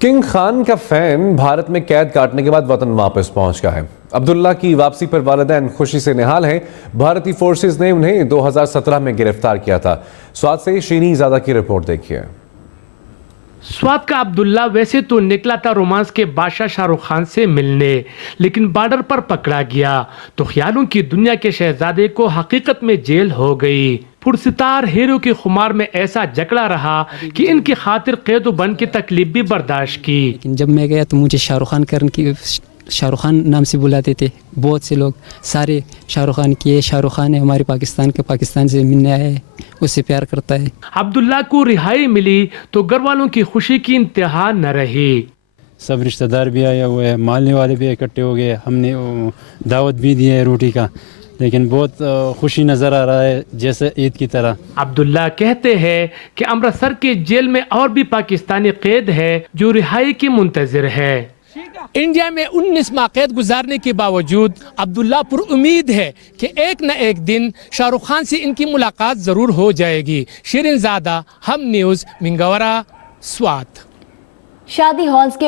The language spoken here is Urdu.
کنگ خان کا فین بھارت میں قید کاٹنے کے بعد وطن واپس پہنچ گیا ہے۔ عبداللہ کی واپسی پر والدین خوشی سے نہال ہیں۔ بھارتی فورسز نے انہیں 2017 میں گرفتار کیا تھا۔ سوات سے شینی زادہ کی رپورٹ دیکھیے۔ سوات کا عبداللہ ویسے تو نکلا تھا رومانس کے بادشاہ شاہ رخ خان سے ملنے، لیکن بارڈر پر پکڑا گیا تو خیالوں کی دنیا کے شہزادے کو حقیقت میں جیل ہو گئی۔ پرستار ہیرو کی خمار میں ایسا جکڑا رہا کہ ان کی خاطر قید و بند کی تکلیف بھی برداشت کی۔ لیکن جب میں گیا تو مجھے شاہ رخ خان نام سے بلاتے تھے بہت سے لوگ، سارے شاہ رخ خان کی، شاہ رخ خان ہے ہمارے پاکستان کا، پاکستان سے ملنے آیا ہے، اس سے پیار کرتا ہے۔ عبداللہ کو رہائی ملی تو گھر والوں کی خوشی کی انتہا نہ رہی۔ سب رشتہ دار بھی آئے ہوئے ہیں، مالنے والے بھی اکٹھے ہو گئے، ہم نے دعوت بھی دی ہے روٹی کا، لیکن بہت خوشی نظر آ رہا ہے جیسے عید کی طرح۔ عبداللہ کہتے ہیں کہ امرتسر کے جیل میں اور بھی پاکستانی قید ہے جو رہائی کی منتظر ہے۔ انڈیا میں 19 ماہ قید گزارنے کے باوجود عبداللہ پر امید ہے کہ ایک نہ ایک دن شاہ رخ خان سے ان کی ملاقات ضرور ہو جائے گی۔ شیرین زادہ، ہم نیوز، منگورا، سوات۔ شادی ہالز کے